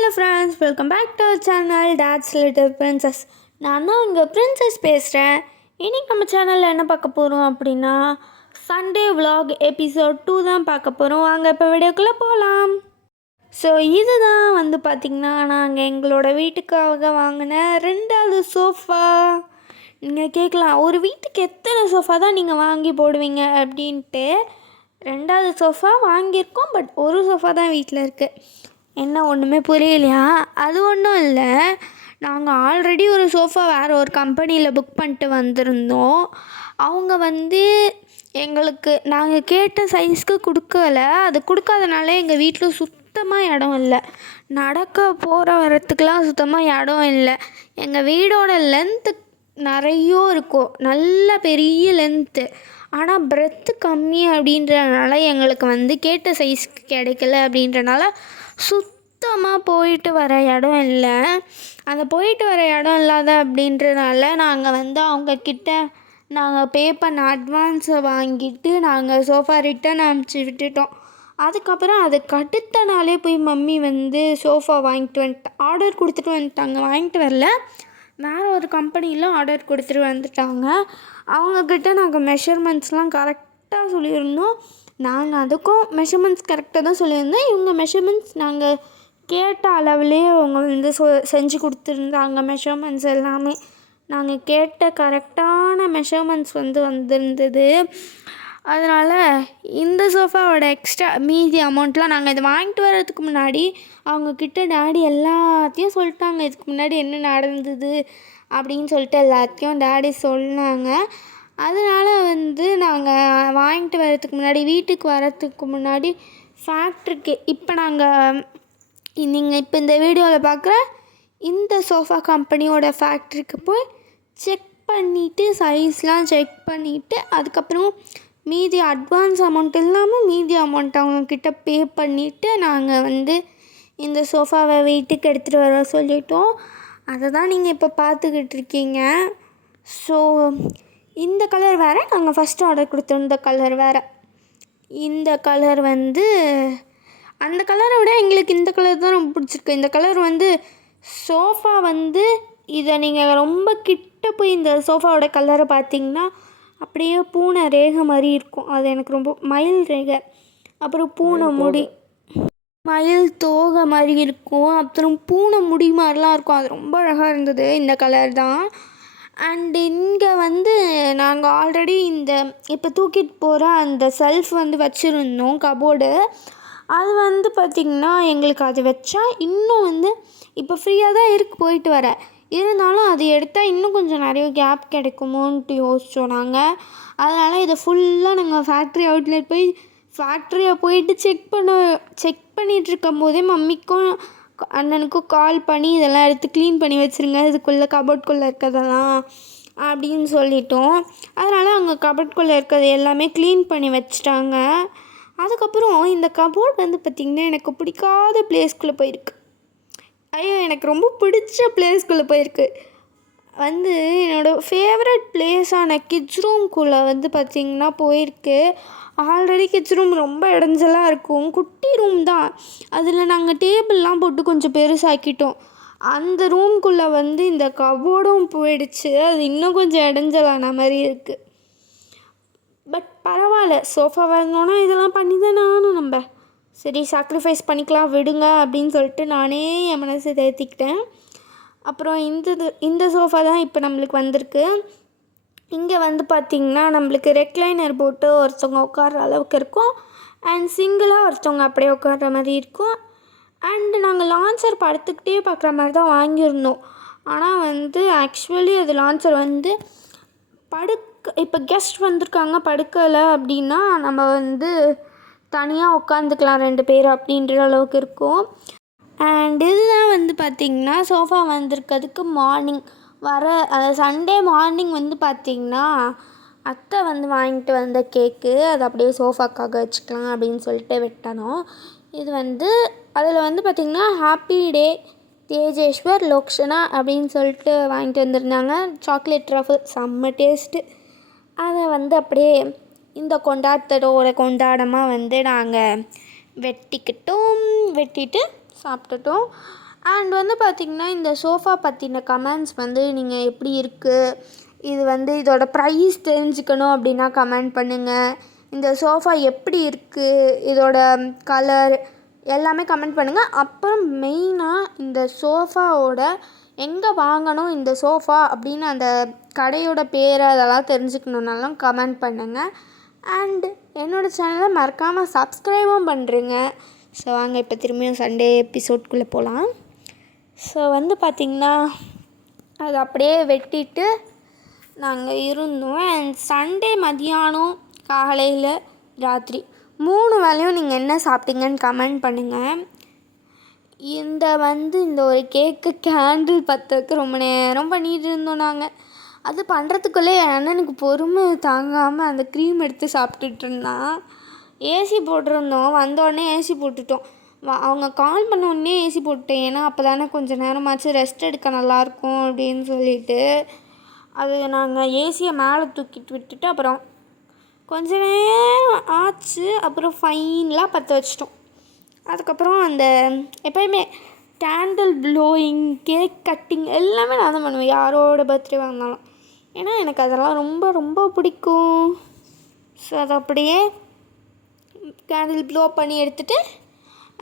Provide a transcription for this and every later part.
Hello friends, welcome back to our channel Dot's Little Princess. நான் தான் உங்கள் princess பேசுகிறேன். இன்றைக்கி நம்ம சேனலில் என்ன பார்க்க போகிறோம் அப்படின்னா சண்டே விலாக் எபிசோட் 2 தான் பார்க்க போகிறோம். வாங்க இப்போ வீடியோக்குள்ளே போகலாம். ஸோ இதுதான் பார்த்திங்கன்னா நாங்கள் எங்களோட வீட்டுக்காக வாங்கின 2வது சோஃபா. நீங்கள் கேட்கலாம், ஒரு வீட்டுக்கு எத்தனை சோஃபா தான் நீங்கள் வாங்கி போடுவீங்க அப்படின்ட்டு. 2வது சோஃபா வாங்கியிருக்கோம், பட் ஒரு சோஃபா தான் வீட்டில் இருக்குது. என்ன ஒன்றுமே புரியலையா? அது ஒன்றும் இல்லை, நாங்கள் ஆல்ரெடி ஒரு சோஃபா வேறு ஒரு கம்பெனியில் புக் பண்ணிட்டு வந்திருந்தோம். அவங்க எங்களுக்கு நாங்கள் கேட்ட சைஸ்க்கு கொடுக்கல. அது கொடுக்காதனால எங்கள் வீட்டில் சுத்தமாக இடம் இல்லை. நடக்க போகிற வரத்துக்கெலாம் சுத்தமாக இடம் இல்லை. எங்கள் வீடோட லென்த்து நிறைய இருக்கும், நல்ல பெரிய லென்த்து. ஆனால் பிரெத்து கம்மி அப்படின்றனால எங்களுக்கு கேட்ட சைஸ்க்கு கிடைக்கல. அப்படின்றனால சுத்தமாக போயிட்டு வர இடம் இல்லை. அந்த போயிட்டு வர இடம் இல்லாத அப்படின்றனால நாங்கள் அவங்கக்கிட்ட நாங்கள் பே பண்ண அட்வான்ஸை வாங்கிட்டு நாங்கள் சோஃபா ரிட்டன் அனுப்பிச்சி விட்டுட்டோம். அதுக்கப்புறம் அதுக்கு அடுத்த நாளே போய் மம்மி சோஃபா வாங்கிட்டு ஆர்டர் கொடுத்துட்டு வந்துட்டாங்க. வாங்கிட்டு வரல, வேறு ஒரு கம்பெனியில் ஆர்டர் கொடுத்துட்டு வந்துட்டாங்க. அவங்கக்கிட்ட நாங்கள் மெஷர்மெண்ட்ஸ்லாம் கரெக்டாக சொல்லியிருந்தோம். நாங்கள் அதுக்கும் மெஷர்மெண்ட்ஸ் கரெக்டாக தான் சொல்லியிருந்தோம். இவங்க மெஷர்மெண்ட்ஸ் நாங்கள் கேட்ட அளவுலேயே அவங்க செஞ்சு கொடுத்துருந்தாங்க. மெஷர்மெண்ட்ஸ் எல்லாமே நாங்கள் கேட்ட கரெக்டான மெஷர்மெண்ட்ஸ் வந்திருந்தது. அதனால் இந்த சோஃபாவோட எக்ஸ்ட்ரா மீதி அமௌண்ட்லாம் நாங்கள் இதை வாங்கிட்டு வர்றதுக்கு முன்னாடி அவங்கக்கிட்ட டாடி எல்லாத்தையும் சொல்லிட்டாங்க. இதுக்கு முன்னாடி என்ன நடந்தது அப்படின்னு சொல்லிட்டு எல்லாத்தையும் டாடி சொன்னாங்க. அதனால் நாங்கள் வாங்கிட்டு வர்றதுக்கு முன்னாடி, வீட்டுக்கு வர்றதுக்கு முன்னாடி ஃபேக்ட்ரிக்கு இப்போ நீங்கள் இப்போ இந்த வீடியோவில் பார்க்குற இந்த சோஃபா கம்பெனியோட ஃபேக்ட்ரிக்கு போய் செக் பண்ணிவிட்டு சைஸ்லாம் செக் பண்ணிவிட்டு அதுக்கப்புறம் மீதி அட்வான்ஸ் அமௌண்ட் இல்லாமல் மீதி அமௌண்ட் அவங்கக்கிட்ட பே பண்ணிவிட்டு நாங்கள் இந்த சோஃபாவை வீட்டுக்கு எடுத்துகிட்டு வர சொல்லிட்டோம். அதை தான் நீங்கள் இப்போ பார்த்துக்கிட்டு இருக்கீங்க. ஸோ இந்த கலர் வேறு, நாங்கள் ஃபஸ்ட்டு ஆர்டர் கொடுத்துருந்த கலர் வேறு. இந்த கலர் அந்த கலரை விட எங்களுக்கு இந்த கலர் தான் ரொம்ப பிடிச்சிருக்கு. இந்த கலர் சோஃபா இதை நீங்கள் ரொம்ப கிட்ட போய் இந்த சோஃபாவோட கலரை பார்த்தீங்கன்னா அப்படியே பூனை ரேகை மாதிரி இருக்கும். அது எனக்கு ரொம்ப மயில் ரேகை, அப்புறம் பூனை முடி, மயில் தோகை மாதிரி இருக்கும், அப்புறம் பூனை முடி மாதிரிலாம் இருக்கும். அது ரொம்ப அழகாக இருந்தது. இந்த கலர் தான். அண்டு இங்கே நாங்கள் ஆல்ரெடி இப்போ தூக்கிட்டு போகிற அந்த செல்ஃப் வச்சுருந்தோம், கபோர்டு. அது பார்த்திங்கன்னா எங்களுக்கு அது வச்சா இன்னும் இப்போ ஃப்ரீயாக தான் இருக்குது போயிட்டு வர. இருந்தாலும் அது எடுத்தால் இன்னும் கொஞ்சம் நிறைய கேப் கிடைக்குமோன்ட்டு யோசித்தோம் நாங்கள். அதனால் இதை ஃபுல்லாக நாங்கள் ஃபேக்ட்ரி அவுட்லெட் போய் ஃபேக்ட்ரியை போயிட்டு செக் பண்ணிகிட்ருக்கும் போதே மம்மிக்கும் அண்ணனுக்கும் கால் பண்ணி இதெல்லாம் எடுத்து க்ளீன் பண்ணி வச்சுருங்க, இதுக்குள்ளே கபோர்ட்குள்ளே இருக்கிறதெல்லாம் அப்படின்னு சொல்லிட்டோம். அதனால் அங்கே கபோர்ட்குள்ளே இருக்கிறது எல்லாமே க்ளீன் பண்ணி வச்சுட்டாங்க. அதுக்கப்புறம் இந்த கபோர்ட் பார்த்திங்கன்னா எனக்கு பிடிக்காத பிளேஸ்குள்ளே போயிருக்கு. ஐயோ, எனக்கு ரொம்ப பிடிச்ச பிளேஸ்குள்ளே போயிருக்கு. என்னோடய ஃபேவரட் பிளேஸான கிட்ஸ் ரூம்குள்ளே பார்த்திங்கன்னா போயிருக்கு. ஆல்ரெடி கிட்ஸ் ரூம் ரொம்ப இடைஞ்சலாக இருக்கும், குட்டி ரூம் தான். அதில் நாங்கள் டேபிள்லாம் போட்டு கொஞ்சம் பெருசாக்கிட்டோம். அந்த ரூம்குள்ளே இந்த கபோர்டும் போயிடுச்சு. அது இன்னும் கொஞ்சம் இடைஞ்சலான மாதிரி இருக்குது. பட் பரவாயில்ல, சோஃபா வாங்கினோன்னா இதெல்லாம் பண்ணி தானே ஆகணும். நம்ம சரி சாக்ரிஃபைஸ் பண்ணிக்கலாம் விடுங்க அப்படின்னு சொல்லிட்டு நானே என் மனசை தேர்த்திக்கிட்டேன். அப்புறம் இந்த சோஃபா தான் இப்போ நம்மளுக்கு வந்திருக்கு. இங்கே பார்த்திங்கன்னா நம்மளுக்கு ரெக்லைனர் போட்டு ஒருத்தவங்க உட்கார்ற அளவுக்கு இருக்கும், அண்ட் சிங்கிளாக ஒருத்தவங்க அப்படியே உட்கார்ற மாதிரி இருக்கும். அண்டு நாங்கள் லான்ச்சர் படுத்துக்கிட்டே பார்க்குற மாதிரி தான் வாங்கியிருந்தோம். ஆனால் ஆக்சுவலி அது லான்ச்சர் இப்போ கெஸ்ட் வந்திருக்காங்க படுக்கலை அப்படின்னா நம்ம தனியாக உட்காந்துக்கலாம் 2 பேர் அப்படின்ற அளவுக்கு இருக்கும். அண்ட் இதுதான் பார்த்திங்கன்னா சோஃபா வந்திருக்கிறதுக்கு மார்னிங் அதாவது சண்டே மார்னிங் பார்த்திங்கன்னா அத்தை வாங்கிட்டு வந்த கேக்கு, அது அப்படியே சோஃபாக்காக வச்சுக்கலாம் அப்படின்னு சொல்லிட்டு விட்டணும். இது அதில் பார்த்திங்கன்னா ஹாப்பி டே தேஜேஸ்வர் லோக்ஷனா அப்படின்னு சொல்லிட்டு வாங்கிட்டு வந்திருந்தாங்க. சாக்லேட் ட்ரஃபிள் செம்ம டேஸ்ட்டு. அதை அப்படியே இந்த கொண்டாட்டத்தோட கொண்டாடமாக நாங்கள் வெட்டிட்டு சாப்பிட்டுட்டோம். அண்ட் வந்து பார்த்திங்கன்னா இந்த சோஃபா பற்றின கமெண்ட்ஸ் வந்து நீங்கள் எப்படி இருக்குது, இது வந்து இதோட ப்ரைஸ் தெரிஞ்சுக்கணும் அப்படின்னா கமெண்ட் பண்ணுங்கள். இந்த சோஃபா எப்படி இருக்குது, இதோட கலர் எல்லாமே கமெண்ட் பண்ணுங்கள். அப்புறம் மெயினாக இந்த சோஃபாவோட எங்கே வாங்கணும் இந்த சோஃபா அப்படின்னு அந்த கடையோட பேர் அதெல்லாம் தெரிஞ்சுக்கணுன்னாலும் கமெண்ட் பண்ணுங்கள். அண்ட் என்னோடய சேனலை மறக்காமல் சப்ஸ்கிரைபும் பண்ணுறேங்க. ஸோ வாங்க இப்போ திரும்பியும் சண்டே எபிசோட்குள்ளே போகலாம். ஸோ வந்து பார்த்திங்கன்னா அது அப்படியே வெட்டிட்டு நாங்கள் இருந்தோம். அண்ட் சண்டே மதியானம், காலையில், ராத்திரி 3 வேளையும் நீங்கள் என்ன சாப்பிட்டீங்கன்னு கமெண்ட் பண்ணுங்கள். இந்த ஒரு கேக்கு கேண்டில் பற்றதுக்கு ரொம்ப நேரம் பண்ணிகிட்டு இருந்தோம் நாங்கள். அது பண்ணுறதுக்குள்ளே என் அண்ணனுக்கு பொறுமை தாங்காமல் அந்த க்ரீம் எடுத்து சாப்பிட்டுட்டு இருந்தான். ஏசி போட்டிருந்தோம், வந்தோடனே ஏசி போட்டுட்டோம். அவங்க கால் பண்ண உடனே ஏசி போட்டேன். ஏன்னா அப்போ தானே கொஞ்சம் நேரமாச்சு ரெஸ்ட் எடுக்க நல்லாயிருக்கும் அப்படின்னு சொல்லிட்டு அது நாங்கள் ஏசியை மேலே தூக்கிட்டு விட்டுட்டு அப்புறம் கொஞ்ச நேரம் ஆச்சு. அப்புறம் ஃபைனலாக பற்ற வச்சிட்டோம். அதுக்கப்புறம் அந்த எப்போயுமே கேண்டில் ப்ளோயிங், கேக் கட்டிங் எல்லாமே நான் தான் பண்ணுவேன் யாரோட பர்த்டே வந்தாலும். ஏன்னா எனக்கு அதெல்லாம் ரொம்ப ரொம்ப பிடிக்கும். ஸோ அது அப்படியே கேண்டில் ப்ளோ பண்ணி எடுத்துகிட்டு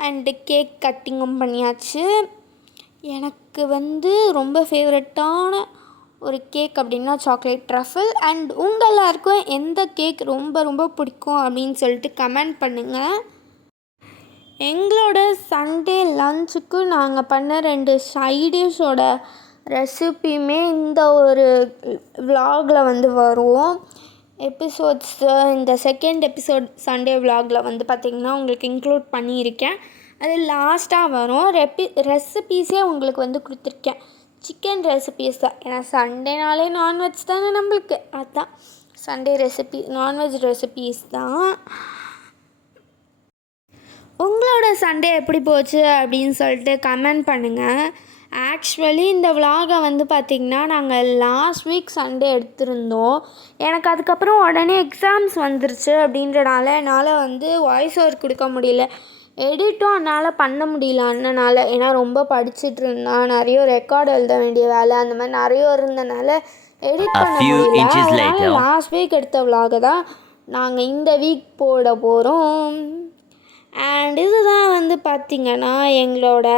அண்டு கேக் கட்டிங்கும் பண்ணியாச்சு. எனக்கு ரொம்ப ஃபேவரட்டான ஒரு கேக் அப்படின்னா சாக்லேட் ட்ரஃபிள். அண்ட் உங்கள் எல்லாருக்கும் எந்த கேக் ரொம்ப ரொம்ப பிடிக்கும் அப்படின்னு சொல்லிட்டு கமெண்ட் பண்ணுங்கள். எங்களோட சண்டே லஞ்சுக்கு நாங்கள் பண்ண 2 சைடிஷோட ரெசிபியுமே இந்த ஒரு விலாகில் வரும். எபிசோட்ஸ் இந்த செகண்ட் எபிசோட் சண்டே விலாகில் பார்த்திங்கன்னா உங்களுக்கு இன்க்ளூட் பண்ணியிருக்கேன். அது லாஸ்ட்டாக வரும். ரெசிபீஸே உங்களுக்கு கொடுத்துருக்கேன். சிக்கன் ரெசிபீஸ் தான். ஏன்னா சண்டேனாலே நான்வெஜ் தானே நம்மளுக்கு, அதுதான் சண்டே ரெசிபி, நான்வெஜ் ரெசிபீஸ் தான். உங்களோட சண்டே எப்படி போச்சு அப்படின்னு சொல்லிட்டு கமெண்ட் பண்ணுங்கள். ஆக்சுவலி இந்த விலாகை பார்த்திங்கன்னா நாங்கள் லாஸ்ட் வீக் சண்டே எடுத்திருந்தோம். எனக்கு அதுக்கப்புறம் உடனே எக்ஸாம்ஸ் வந்துருச்சு அப்படின்றனால என்னால் வாய்ஸ் ஓவர் கொடுக்க முடியல. எடிட்டும் என்னால் பண்ண முடியல அண்ணனால். ஏன்னா ரொம்ப படிச்சுட்டு இருந்தான், நிறைய ரெக்கார்டு எழுத வேண்டிய வேலை அந்த மாதிரி நிறைய இருந்தனால எடிட் பண்ண முடியல. அதனால் லாஸ்ட் வீக் எடுத்த விலாகை தான் நாங்கள் இந்த வீக் போட போகிறோம். அண்ட் இதுதான் பார்த்திங்கன்னா எங்களோட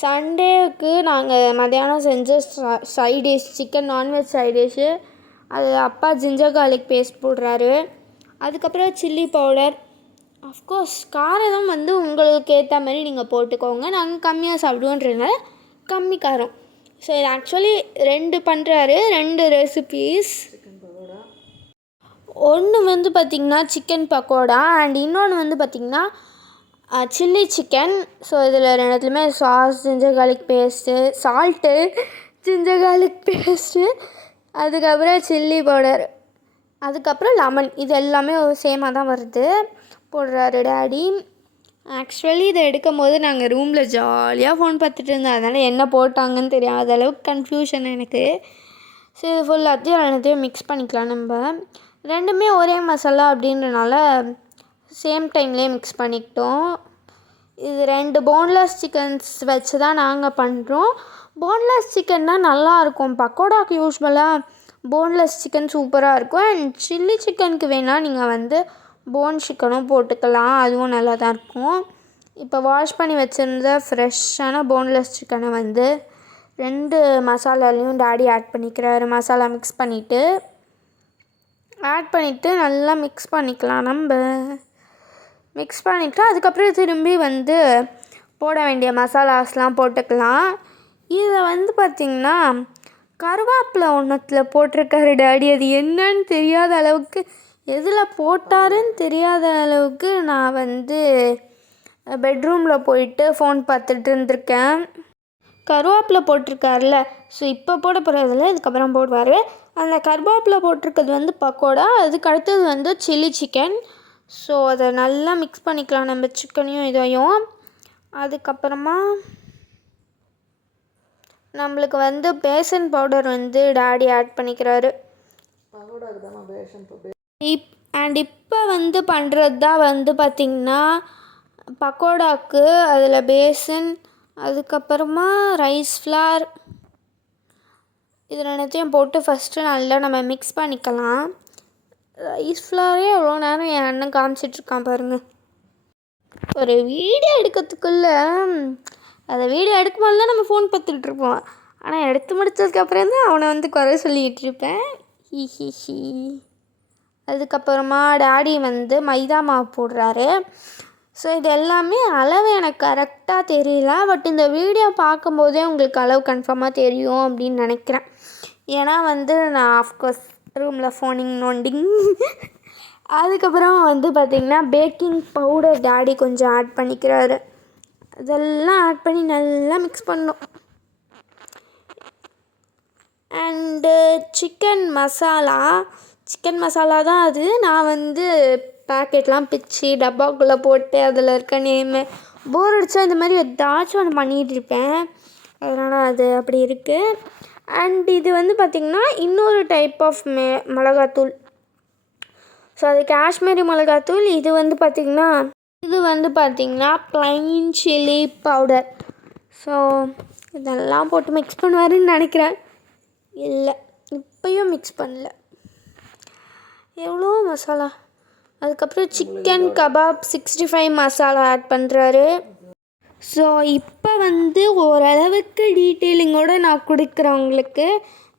சண்டேவுக்கு நாங்கள் மத்தியானம் செஞ்ச சைடிஷ், சிக்கன் நான்வெஜ் சைடிஷ்ஷு. அது அப்பா ஜிஞ்சர் கார்லிக் பேஸ்ட் போடுறாரு. அதுக்கப்புறம் சில்லி பவுடர். அஃப்கோர்ஸ் காரம் உங்களுக்கு ஏற்ற மாதிரி நீங்கள் போட்டுக்கோங்க. நாங்கள் கம்மியாக சாப்பிடுவோன்றதுனால கம்மி காரம். ஸோ இது ஆக்சுவலி 2 பண்ணுறாரு, 2 ரெசிபீஸ். ஒன்று பார்த்திங்கன்னா சிக்கன் பக்கோடா அண்ட் இன்னொன்று பார்த்திங்கன்னா சில்லி சிக்கன். ஸோ இதில் 2த்துலையுமே sauce, ginger garlic paste, salt, ginger garlic paste, அதுக்கப்புறம் சில்லி பவுடர், அதுக்கப்புறம் லெமன். இது எல்லாமே சேமாக தான் வருது போடுறாரு டேடி. ஆக்சுவலி இதை எடுக்கும் போது நாங்கள் ரூமில் ஜாலியாக ஃபோன் பார்த்துட்டு இருந்தோம். அதனால் என்ன போட்டாங்கன்னு தெரியாத அளவுக்கு கன்ஃபியூஷன் எனக்கு. ஸோ இது எல்லாத்தையும் மிக்ஸ் பண்ணிக்கலாம். நம்ம 2மே ஒரே மசாலா அப்படின்றனால சேம் டைம்லேயே மிக்ஸ் பண்ணிக்கிட்டோம். இது 2 போன்லெஸ் சிக்கன்ஸ் வச்சு தான் நாங்கள் பண்ணுறோம். போன்லெஸ் சிக்கன்னா நல்லாயிருக்கும். பக்கோடாக்கு யூஸ்வலாக போன்லெஸ் சிக்கன் சூப்பராக இருக்கும். அண்ட் சில்லி சிக்கனுக்கு வேணால் நீங்கள் போன் சிக்கனும் போட்டுக்கலாம், அதுவும் நல்லா தான் இருக்கும். இப்போ வாஷ் பண்ணி வச்சுருந்த ஃப்ரெஷ்ஷான போன்லெஸ் சிக்கனை 2 மசாலாலையும் டாடி ஆட் பண்ணிக்கிறாரு. மசாலா மிக்ஸ் பண்ணிவிட்டு நல்லா மிக்ஸ் பண்ணிக்கலாம். நம்ம மிக்ஸ் பண்ணிவிட்டு அதுக்கப்புறம் திரும்பி போட வேண்டிய மசாலாஸ்லாம் போட்டுக்கலாம். இதை பார்த்திங்கன்னா கருவேப்பிலை ஒன்றத்தில் போட்டிருக்காரு டாடி. அது என்னன்னு தெரியாத அளவுக்கு, எதில் போட்டாருன்னு தெரியாத அளவுக்கு நான் பெட்ரூமில் போயிட்டு ஃபோன் பார்த்துட்டு இருந்திருக்கேன். கருவேப்பிலை போட்டிருக்காருல, ஸோ இப்போ போட போகிறதில்ல, இதுக்கப்புறம் போடுவார். அந்த கருவேப்பிலை போட்டிருக்கிறது பக்கோடா, அதுக்கு அடுத்தது சில்லி சிக்கன். ஸோ அதை நல்லா மிக்ஸ் பண்ணிக்கலாம் நம்ம சிக்கனையும் இதையும். அதுக்கப்புறமா நம்மளுக்கு பேசன் பவுடர் டாடி ஆட் பண்ணிக்கிறாரு. இப்போ பண்ணுறது தான் பார்த்திங்கன்னா பக்கோடாக்கு அதில் பேசன், அதுக்கப்புறமா ரைஸ் ஃப்ளார் இது ரெண்டுத்தையும் போட்டு ஃபஸ்ட்டு நல்லா நம்ம மிக்ஸ் பண்ணிக்கலாம். ரைஸ் ஃப்ளாரே எவ்வளோ நேரம் என் அண்ணன் காமிச்சிட்ருக்கான் பாருங்கள். ஒரு வீடியோ எடுக்கிறதுக்குள்ளே அதை வீடியோ எடுக்கும்போது தான் நம்ம ஃபோன் பார்த்துட்ருப்போம். ஆனால் எடுத்து முடிச்சதுக்கப்புறம் தான் அவனை வந்து குறை சொல்லிக்கிட்டு இருப்பேன். ஹி. அதுக்கப்புறமா டாடி வந்து மைதா மாவு போடுறாரு. ஸோ இது எல்லாமே அளவு எனக்கு கரெக்டாக தெரியல. பட் இந்த வீடியோ பார்க்கும்போதே உங்களுக்கு அளவு கன்ஃபார்மாக தெரியும் அப்படின்னு நினைக்கிறேன். ஏன்னா வந்து நான் ஆஃப்கோர்ஸ் ரூமில் ஃபோனிங் நோண்டிங். அதுக்கப்புறம் வந்து பார்த்திங்கன்னா பேக்கிங் பவுடர் டாடி கொஞ்சம் ஆட் பண்ணிக்கிறாரு. இதெல்லாம் ஆட் பண்ணி நல்லா மிக்ஸ் பண்ணணும். அண்டு சிக்கன் மசாலா தான் அது. நான் வந்து பேக்கெட்லாம் பிச்சு டப்பாக்குள்ளே போட்டு அதில் இருக்க நேமு போர் அடித்தா இந்த மாதிரி ஏதாச்சும் ஒன்று பண்ணிகிட்ருப்பேன். அதனால் அது அப்படி இருக்குது. அண்ட் இது வந்து பார்த்திங்கன்னா இன்னொரு டைப் ஆஃப் மிளகாத்தூள். ஸோ அது காஷ்மீரி மிளகாத்தூள். இது வந்து பார்த்திங்கன்னா ப்ளைன் சில்லி பவுடர். ஸோ இதெல்லாம் போட்டு மிக்ஸ் பண்ணுவாருன்னு நினைக்கிறேன். இல்லை, இப்போயும் மிக்ஸ் பண்ணல. எவ்வளோ மசாலா. அதுக்கப்புறம் சிக்கன் கபாப் 65 மசாலா ஆட் பண்ணுறாரு. ஸோ இப்போ வந்து ஓரளவுக்கு டீட்டெயிலிங்கோடு நான் கொடுக்குறேன் உங்களுக்கு.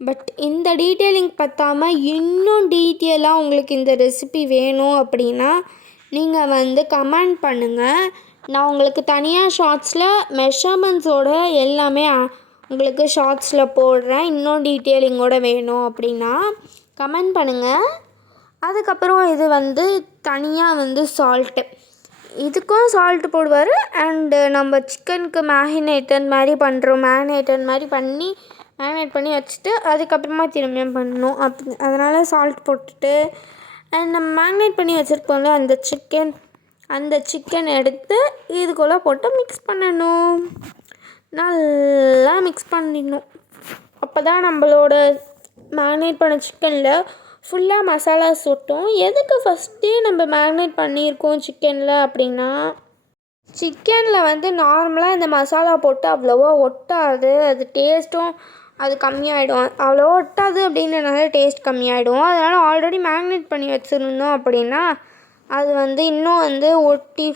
பட் இந்த டீட்டெயிலிங் பற்றாமல் இன்னும் டீட்டெயிலாக உங்களுக்கு இந்த ரெசிபி வேணும் அப்படின்னா நீங்கள் வந்து கமெண்ட் பண்ணுங்கள். நான் உங்களுக்கு தனியாக ஷார்ட்ஸில் மெஷர்மெண்ட்ஸோடு எல்லாமே உங்களுக்கு ஷார்ட்ஸில் போடுறேன். இன்னும் டீட்டெயிலிங்கோடு வேணும் அப்படின்னா கமெண்ட் பண்ணுங்கள். அதுக்கப்புறம் இது வந்து தனியாக வந்து சால்ட்டு, இதுக்கும் சால்ட்டு போடுவார். அண்டு நம்ம சிக்கனுக்கு மேரினேட் பண்ணி வச்சுட்டு அதுக்கப்புறமா திரும்பியும் பண்ணணும். அதனால் சால்ட் போட்டுட்டு அண்ட் நம்ம மேரினேட் பண்ணி வச்சுருப்போம்ல அந்த சிக்கன் எடுத்து இதுக்குள்ளே போட்டு மிக்ஸ் பண்ணணும். நல்லா மிக்ஸ் பண்ணிடணும். அப்போ தான் நம்மளோட மேரினேட் பண்ண சிக்கனில் ஃபுல்லாக மசாலா சொட்டும். எதுக்கு ஃபஸ்ட்டே நம்ம மேரினேட் பண்ணியிருக்கோம் சிக்கனில் அப்படின்னா, சிக்கனில் வந்து நார்மலாக இந்த மசாலா போட்டு அவ்வளோவா ஒட்டாது. அது டேஸ்ட்டும் அது கம்மியாகிடும். அவ்வளோவா ஒட்டாது அப்படின்றனால டேஸ்ட் கம்மியாகிடும். அதனால் ஆல்ரெடி மேரினேட் பண்ணி வச்சுருந்தோம் அப்படின்னா அது வந்து இன்னும் வந்து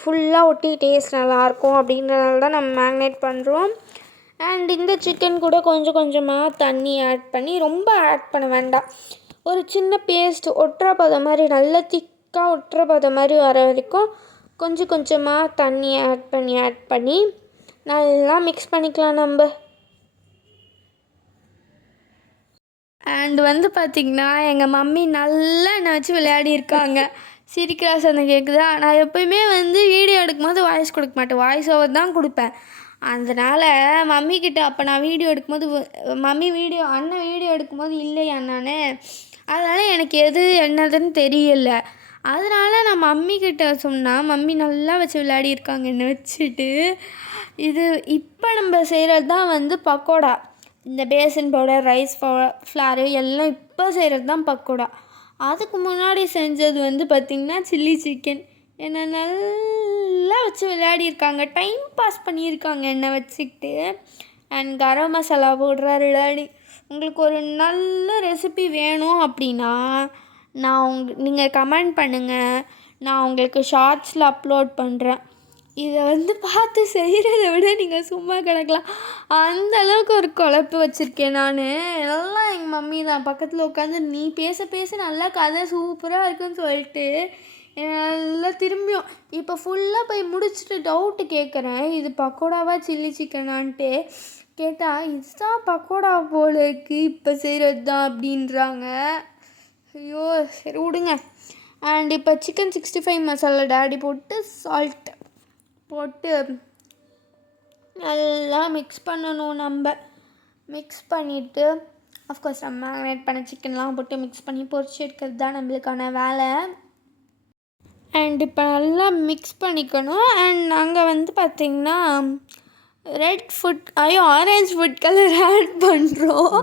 ஃபுல்லாக ஒட்டி டேஸ்ட் நல்லாயிருக்கும். அப்படின்றனால தான் நம்ம மேரினேட் பண்ணுறோம். அண்ட் இந்த சிக்கன் கூட கொஞ்சம் கொஞ்சமாக தண்ணி ஆட் பண்ணி, ரொம்ப ஆட் பண்ண வேண்டாம், ஒரு சின்ன பேஸ்ட் ஒட்டுற பதம் மாதிரி, நல்லா திக்காக ஒட்டுற பதம் மாதிரி வர வரைக்கும் கொஞ்சம் கொஞ்சமாக தண்ணி ஆட் பண்ணி நல்லா மிக்ஸ் பண்ணிக்கலாம் நம்ம. அண்ட் வந்து பார்த்திங்கன்னா எங்கள் மம்மி நல்லா என்னை வச்சு விளையாடிருக்காங்க. சிரிக்கிற சத்தம் கேட்குதா? நான் எப்போயுமே வந்து வீடியோ எடுக்கும்போது வாய்ஸ் கொடுக்க மாட்டேன், வாய்ஸ் ஓவர் தான் கொடுப்பேன். அதனால் மம்மிக்கிட்ட அப்போ நான் வீடியோ எடுக்கும்போது அண்ணன் வீடியோ எடுக்கும்போது இல்லையா நான், அதனால் எனக்கு என்னதுன்னு தெரியல. அதனால் நான் மம்மிக்கிட்ட சொன்னால் மம்மி நல்லா வச்சு விளையாடிருக்காங்க என்னை வச்சுட்டு. இது இப்போ நம்ம செய்கிறது தான் வந்து பக்கோடா. இந்த பேசன் பவுடர், ரைஸ் ஃப்ளாரு எல்லாம் இப்போ செய்கிறது தான் பக்கோடா. அதுக்கு முன்னாடி செஞ்சது வந்து பார்த்திங்கன்னா சில்லி சிக்கன். என்னை நல்லா வச்சு விளையாடிருக்காங்க, டைம் பாஸ் பண்ணியிருக்காங்க என்னை வச்சுக்கிட்டு. அண்ட் கரம் மசாலா போடுறாரு டாடி. உங்களுக்கு ஒரு நல்ல ரெசிபி வேணும் அப்படின்னா நீங்கள் கமெண்ட் பண்ணுங்கள், நான் உங்களுக்கு ஷார்ட்ஸில் அப்லோட் பண்ணுறேன். இதை வந்து பார்த்து செய்கிறத விட நீங்கள் சும்மா கிடக்கலாம், அந்தளவுக்கு ஒரு குழப்பு வச்சுருக்கேன் நான். எல்லாம் எங்கள் மம்மி தான் பக்கத்தில் உட்காந்து நீ பேச நல்லா கதை சூப்பராக இருக்குன்னு சொல்லிட்டு நல்லா திரும்பியும் இப்போ ஃபுல்லாக போய் முடிச்சுட்டு டவுட்டு கேட்குறேன், இது பக்கோடாவா சில்லி சிக்கனான்ட்டு. கேட்டால் இதுதான் பக்கோடா போல இருக்குது, இப்போ செய்கிறது தான் அப்படின்றாங்க. ஐயோ சரி விடுங்க. அண்ட் இப்போ சிக்கன் 65 மசாலா டாடி போட்டு சால்ட் போட்டு நல்லா மிக்ஸ் பண்ணணும். நம்ம மிக்ஸ் பண்ணிவிட்டு அஃப்கோர்ஸ் நம்ம மேரினேட் பண்ண சிக்கன்லாம் போட்டு மிக்ஸ் பண்ணி பொரிச்சு எடுக்கிறது தான் நம்மளுக்கான வேலை. அண்ட் இப்போ நல்லா மிக்ஸ் பண்ணிக்கணும். அண்ட் நாங்கள் வந்து பார்த்திங்கன்னா ஆரஞ்ச் ஃபுட் கலர் ஆட் பண்ணுறோம்.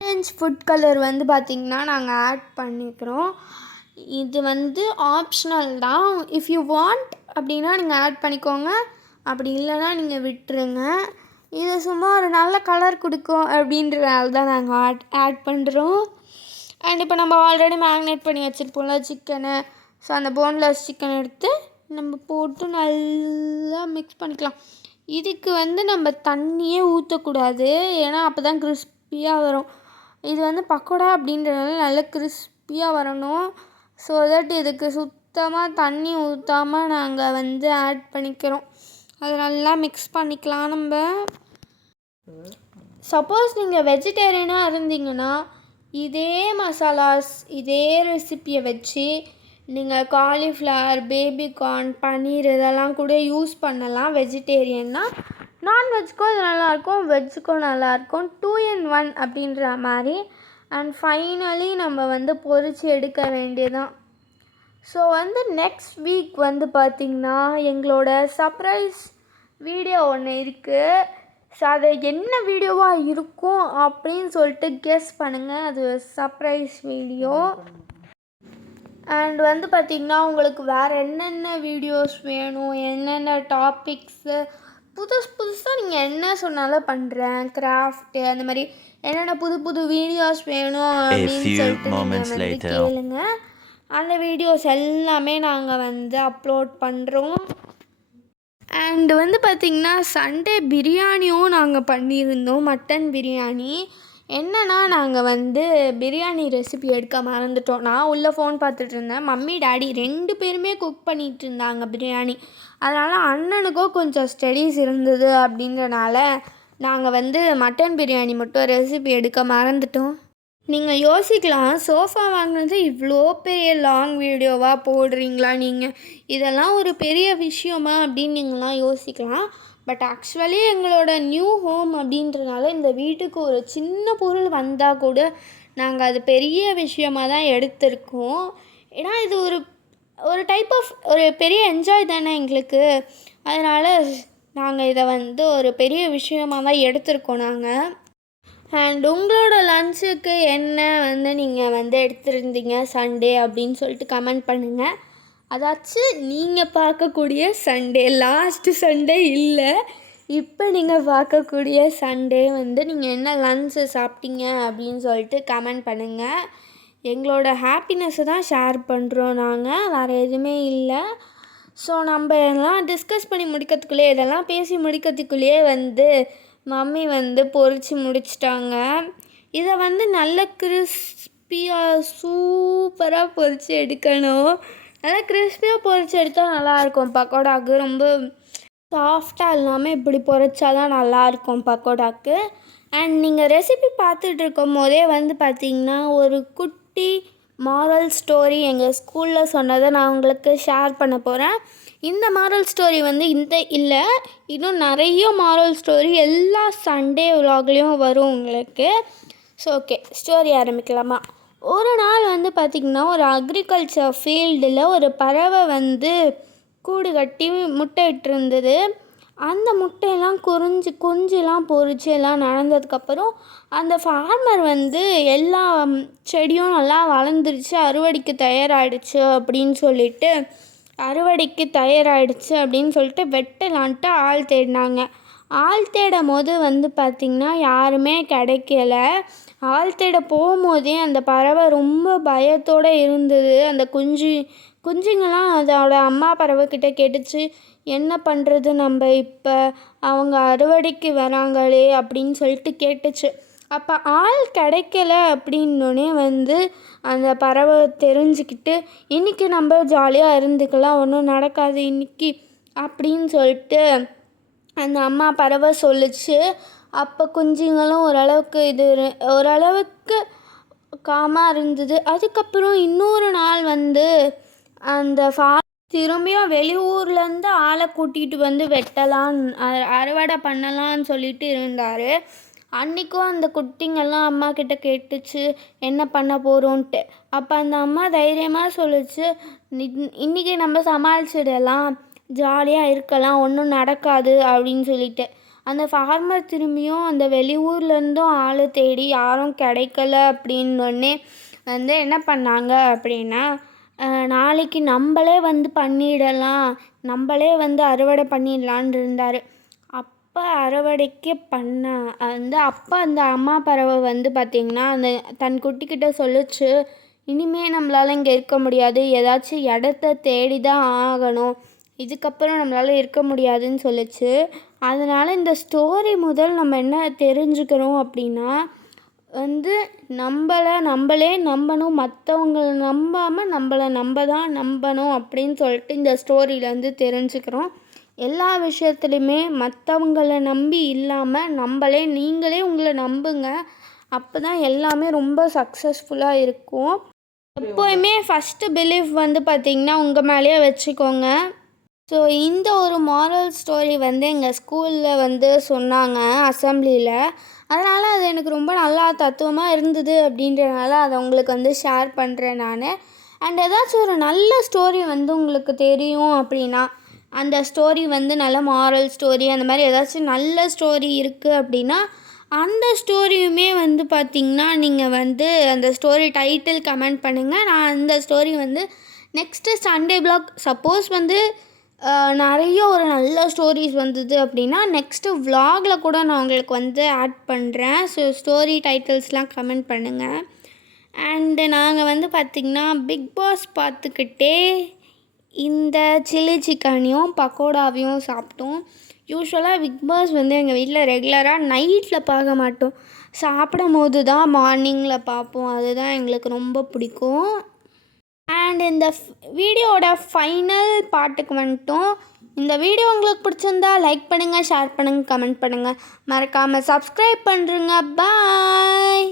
ஆரஞ்ச் ஃபுட் கலர் வந்து பார்த்திங்கன்னா நாங்கள் ஆட் பண்ணிக்கிறோம். இது வந்து ஆப்ஷனல் தான். இஃப் யூ வாண்ட் அப்படின்னா நீங்கள் ஆட் பண்ணிக்கோங்க, அப்படி இல்லைன்னா நீங்கள் விட்டுருங்க. இது சும்மா ஒரு நல்ல கலர் கொடுக்கும் அப்படின்றனால தான் நாங்கள் ஆட் பண்ணுறோம். அண்ட் இப்போ நம்ம ஆல்ரெடி மேரினேட் பண்ணி வச்சுருப்போம்ல சிக்கனை, ஸோ அந்த போன்லெஸ் சிக்கன் எடுத்து நம்ம போட்டு நல்லா மிக்ஸ் பண்ணிக்கலாம். இதுக்கு நம்ம தண்ணியே ஊற்றக்கூடாது, ஏன்னா அப்போ தான் கிறிஸ்பியாக வரும். இது பக்கோடா அப்படின்றனால நல்லா கிறிஸ்பியாக வரணும். ஸோ தட் இதுக்கு சுத்தமாக தண்ணி ஊற்றாமல் நாங்கள் ஆட் பண்ணிக்கிறோம். அது நல்லா மிக்ஸ் பண்ணிக்கலாம். நம்ம சப்போஸ் நீங்கள் வெஜிடேரியனாக இருந்தீங்கன்னா இதே மசாலாஸ் இதே ரெசிப்பியை வச்சு நீங்கள் காலிஃப்ளவர், பேபிகார்ன், பன்னீர் இதெல்லாம் கூட யூஸ் பண்ணலாம். வெஜிடேரியன்னா நான்வெஜ்ஜுக்கும் இது நல்லாயிருக்கும், வெஜ்ஜுக்கும் நல்லாயிருக்கும். 2 in 1 அப்படின்ற மாதிரி. அண்ட் ஃபைனலி நம்ம பொரிச்சு எடுக்க வேண்டியதான். ஸோ நெக்ஸ்ட் வீக் பார்த்திங்கன்னா எங்களோட சர்ப்ரைஸ் வீடியோ ஒன்று இருக்குது. ஸோ அது என்ன வீடியோவாக இருக்கும் அப்படின்னு சொல்லிட்டு கெஸ் பண்ணுங்கள். அது சர்ப்ரைஸ் வீடியோ. அண்ட் பார்த்திங்கன்னா உங்களுக்கு வேறு என்னென்ன வீடியோஸ் வேணும், என்னென்ன டாபிக்ஸு புதுசாக நீங்கள் என்ன சொன்னாலும் பண்ணுறேன். கிராஃப்ட்டு அந்த மாதிரி என்னென்ன புது வீடியோஸ் வேணும் அப்படின்னு சொல்லிட்டு கேளுங்க. அந்த வீடியோஸ் எல்லாமே நாங்கள் அப்லோட் பண்ணுறோம். அண்டு பார்த்திங்கன்னா சண்டே பிரியாணியும் நாங்கள் பண்ணியிருந்தோம், மட்டன் பிரியாணி. என்னென்னா நாங்கள் பிரியாணி ரெசிபி எடுக்க மறந்துட்டோம். நான் உள்ளே ஃபோன் பார்த்துட்டு இருந்தேன், மம்மி டாடி 2 பேருமே குக் பண்ணிகிட்டு இருந்தாங்க பிரியாணி. அதனால் அண்ணனுக்கும் கொஞ்சம் ஸ்டடீஸ் இருந்தது அப்படின்றனால நாங்கள் மட்டன் பிரியாணி மட்டும் ரெசிபி எடுக்க மறந்துட்டோம். நீங்கள் யோசிக்கலாம், சோஃபா வாங்கினது இவ்வளோ பெரிய லாங் வீடியோவாக போடுறீங்களா நீங்கள், இதெல்லாம் ஒரு பெரிய விஷயமா அப்படின்னு நீங்களாம் யோசிக்கலாம். பட் ஆக்சுவலி எங்களோட நியூ ஹோம் அப்படின்றனால இந்த வீட்டுக்கு ஒரு சின்ன பொருள் வந்தால் கூட நாங்கள் அது பெரிய விஷயமாக தான் எடுத்திருக்கோம். ஏன்னா இது ஒரு டைப் ஆஃப் ஒரு பெரிய என்ஜாய் தானே எங்களுக்கு. அதனால் நாங்கள் இதை ஒரு பெரிய விஷயமாக தான் எடுத்திருக்கோம் நாங்கள். அண்ட் உங்களோட லன்ச்சுக்கு என்ன நீங்கள் எடுத்துருந்தீங்க சண்டே அப்படின்னு சொல்லிட்டு கமெண்ட் பண்ணுங்கள். அதாச்சும் நீங்கள் பார்க்கக்கூடிய சண்டே, லாஸ்ட்டு சண்டே இல்லை, இப்போ நீங்கள் பார்க்கக்கூடிய சண்டே நீங்கள் என்ன லன்ச்சு சாப்பிட்டீங்க அப்படின்னு சொல்லிட்டு கமெண்ட் பண்ணுங்கள். எங்களோட ஹாப்பினஸ்ஸை தான் ஷேர் பண்ணுறோம் நாங்கள், வேறு எதுவுமே இல்லை. ஸோ நம்ம எல்லாம் டிஸ்கஸ் பண்ணி முடிக்கிறதுக்குள்ளேயே, இதெல்லாம் பேசி முடிக்கிறதுக்குள்ளேயே மம்மி பொரிச்சு முடிச்சிட்டாங்க. இதை நல்ல கிறிஸ்பியாக சூப்பராக பொரித்து எடுக்கணும். நல்லா கிறிஸ்பியாக பொரித்து எடுத்தால் நல்லாயிருக்கும் பக்கோடாவுக்கு. ரொம்ப சாஃப்டாக இல்லாமல் இப்படி பொரிச்சா தான் நல்லாயிருக்கும் பக்கோடாவுக்கு. அண்ட் நீங்கள் ரெசிபி பார்த்துட்டு இருக்கும் போதே பார்த்திங்கன்னா ஒரு குட்டி மாரல் ஸ்டோரி எங்கள் ஸ்கூலில் சொன்னதை நான் உங்களுக்கு ஷேர் பண்ண போகிறேன். இந்த மாரல் ஸ்டோரி இல்லை, இன்னும் நிறைய மாரல் ஸ்டோரி எல்லா சண்டே விலாக்லேயும் வரும் உங்களுக்கு. ஸோ ஓகே, ஸ்டோரி ஆரம்பிக்கலாமா? ஒரு நாள் பார்த்திங்கன்னா ஒரு அக்ரிகல்ச்சர் ஃபீல்டில் ஒரு பறவை கூடு கட்டி முட்டை இட்டிருந்தது. அந்த முட்டையெல்லாம் குஞ்செல்லாம் பொரிச்சு எல்லாம் நடந்ததுக்கப்புறம் அந்த ஃபார்மர் எல்லா செடியும் நல்லா வளர்ந்துருச்சு, அறுவடைக்கு தயாராகிடுச்சு அப்படின்னு சொல்லிட்டு வெட்டலான்ட்டு ஆள் தேடினாங்க. ஆள் தேடும் போது பார்த்திங்கன்னா யாருமே கிடைக்கல. ஆள் தேட போகும்போதே அந்த பறவை ரொம்ப பயத்தோடு இருந்தது. அந்த குஞ்சுங்கெல்லாம் அதோட அம்மா பறவைக்கிட்ட கேட்டுச்சு, என்ன பண்ணுறது நம்ம இப்போ, அவங்க அறுவடைக்கு வராங்களே அப்படின்னு சொல்லிட்டு கேட்டுச்சு. அப்போ ஆள் கிடைக்கல அப்படின்னோடனே அந்த பறவை தெரிஞ்சுக்கிட்டு, இன்றைக்கி நம்ம ஜாலியாக இருந்துக்கலாம், ஒன்றும் நடக்காது இன்றைக்கி அப்படின்னு சொல்லிட்டு அந்த அம்மா பறவை சொல்லிச்சு. அப்போ குஞ்சுங்களும் ஓரளவுக்கு காமாக இருந்தது. அதுக்கப்புறம் இன்னொரு நாள் அந்த திரும்பியும் வெளியூர்லேருந்து ஆளை கூட்டிகிட்டு வெட்டலாம், அறுவடை பண்ணலான்னு சொல்லிட்டு இருந்தார். அன்றைக்கும் அந்த குட்டிங்கெல்லாம் அம்மா கிட்ட கேட்டுச்சு என்ன பண்ண போகிறோன்ட்டு. அப்போ அந்த அம்மா தைரியமாக சொல்லிச்சு, இன்றைக்கி நம்ம சமாளிச்சிடலாம், ஜாலியாக இருக்கலாம், ஒன்றும் நடக்காது அப்படின்னு சொல்லிட்டு. அந்த ஃபார்மர் திரும்பியும் அந்த வெளியூர்லேருந்தும் ஆள் தேடி யாரும் கிடைக்கல அப்படின்னொடனே என்ன பண்ணாங்க அப்படின்னா, நாளைக்கு நம்மளே வந்து பண்ணிடலாம், நம்மளே வந்து அறுவடை பண்ணிடலான்னு இருந்தார். அப்போ அறுவடைக்கே அப்போ அந்த அம்மா பறவை வந்து பார்த்திங்கன்னா அந்த தன் குட்டிக்கிட்ட சொல்லுச்சு, இனிமேல் நம்மளால் இங்கே இருக்க முடியாது, ஏதாச்சும் இடத்த தேடி தான் ஆகணும், இதுக்கப்புறம் நம்மளால் இருக்க முடியாதுன்னு சொல்லுச்சு. அதனால் இந்த ஸ்டோரி முதல் நம்ம என்ன தெரிஞ்சுக்கிறோம் அப்படின்னா வந்து நம்மளே நம்பணும், மற்றவங்கள நம்பாமல் நம்ம தான் நம்பணும் அப்படின்னு சொல்லிட்டு இந்த ஸ்டோரியிலேருந்து தெரிஞ்சுக்கிறோம். எல்லா விஷயத்துலையுமே மற்றவங்கள நம்பி இல்லாமல் நீங்களே உங்களை நம்புங்க. அப்போ தான் எல்லாமே ரொம்ப சக்ஸஸ்ஃபுல்லாக இருக்கும். எப்போயுமே ஃபஸ்ட்டு பிலீஃப் வந்து பார்த்திங்கன்னா உங்கள் மேலேயே வச்சுக்கோங்க. ஸோ இந்த ஒரு மாரல் ஸ்டோரி வந்து எங்கள் ஸ்கூலில் வந்து சொன்னாங்க அசெம்பிளியில். அதனால் அது எனக்கு ரொம்ப நல்லா தத்துவமாக இருந்தது அப்படின்றனால அதை உங்களுக்கு வந்து ஷேர் பண்ணுறேன் நான். அண்ட் ஏதாச்சும் ஒரு நல்ல ஸ்டோரி வந்து உங்களுக்கு தெரியும் அப்படின்னா, அந்த ஸ்டோரி வந்து நல்ல மாரல் ஸ்டோரி அந்த மாதிரி ஏதாச்சும் நல்ல ஸ்டோரி இருக்குது அப்படின்னா, அந்த ஸ்டோரியுமே வந்து பார்த்திங்கன்னா நீங்கள் வந்து அந்த ஸ்டோரி டைட்டில் கமெண்ட் பண்ணுங்கள். நான் அந்த ஸ்டோரி வந்து நெக்ஸ்ட்டு சண்டே வ்ளாக் சப்போஸ் வந்து நிறைய ஒரு நல்ல ஸ்டோரிஸ் வந்தது அப்படின்னா நெக்ஸ்ட்டு வ்ளாகில் கூட நான் உங்களுக்கு வந்து ஆட் பண்ணுறேன். ஸோ ஸ்டோரி டைட்டில்ஸ்லாம் கமெண்ட் பண்ணுங்கள். அண்டு நாங்கள் வந்து பார்த்திங்கன்னா பிக் பாஸ் பார்த்துக்கிட்டே இந்த சில்லி சிக்கனையும் பக்கோடாவையும் சாப்பிட்டோம். யூஸ்வலாக பிக் பாஸ் வந்து எங்கள் வீட்டில் ரெகுலராக நைட்டில் பார்க்க மாட்டோம், சாப்பிடும் போது தான் மார்னிங்கில் பார்ப்போம். அதுதான் எங்களுக்கு ரொம்ப பிடிக்கும். அண்ட் இந்த வீடியோவோட ஃபைனல் பாட்டுக்கு வந்துட்டோம். இந்த வீடியோ உங்களுக்கு பிடிச்சிருந்தா லைக் பண்ணுங்கள், ஷேர் பண்ணுங்கள், கமெண்ட் பண்ணுங்கள், மறக்காமல் சப்ஸ்கிரைப் பண்ணுறேங்க. பாய்.